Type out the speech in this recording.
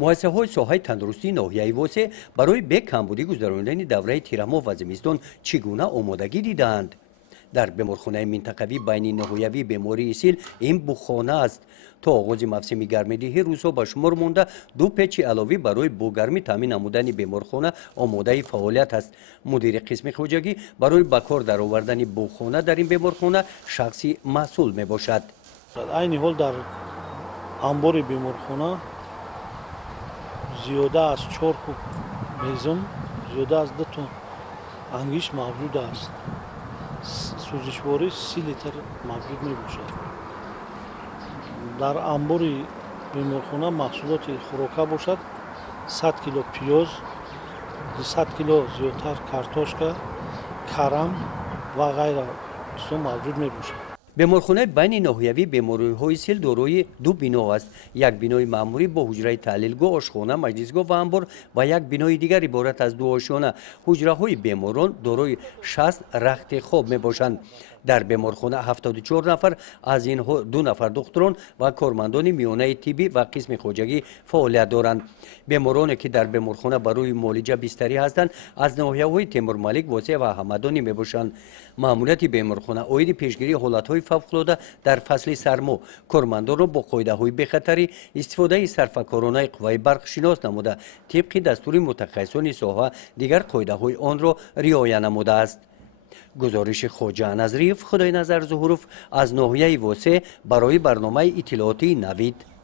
муассисаҳои соҳаи тандурустии ноҳияи восеъ барои бе камбудӣ гузарондани давраи тирамоҳ ва зимистон чӣ гуна омодагӣ дидаанд? дар беморхонаи минтақавӣ байни ноҳоявии бемории сил ин бухона аст. то оғози мавсими гармидиҳӣ рӯзҳо ба шумор монда ду печи аловӣ барои бо гармӣ таъмин намудани беморхона омодаи фаъолият аст. мудири қисми хоҷагӣ барои ба кор даровардани бухона дар ин беморхона шахси масъул мебошад. айни ҳол дар амбори беморхона зиёда аз 4 куб мезон, зиёда аз 2 тонн ангиш мавҷуд аст. сӯзишворӣ 30 литр мавҷуд мебошад. дар амбори беморхона маҳсулоти хӯрока бошад 100 кило пиёз, 200 кило зиёдтар картошка, карам ва ғайра мавҷуд мебошад. беморхонаи байни ноҳиявии бемориҳои сил дорои ду бино аст. як бинои маъмурӣ бо ҳуҷраи таҳлилгоҳ, ошхона, маҷлисгоҳ ва амбор ва як бинои дигар иборат аз ду ошона. ҳуҷраҳои беморон дорои 60 рахти хоб мебошанд. дар беморхона 74 нафар, аз инҳо 2 нафар духтурон ва кормандони миёнаи тиббӣ ва қисми хоҷагӣ фаъолият доранд. бемороне ки дар беморхона барои муолиҷа бистарӣ ҳастанд, аз ноҳияҳои Темурмалик, Восеъ ва Ҳамадонӣ мебошанд. маъмурияти беморхона оиди пешгирии ҳолатҳои фавқулода дар фасли сармо кормандонро бо қоидаҳои бехатарӣ, истифодаи сарфакоронаи қувваи барқ шинос намуда, тибқи дастури мутахассисони соҳа дигар қоидаҳои онро риоя намудааст. гузориши Хоҷа Назриев, Худойназар Зуҳуров аз ноҳияи Восеъ барои барномаи иттилоотии Навид.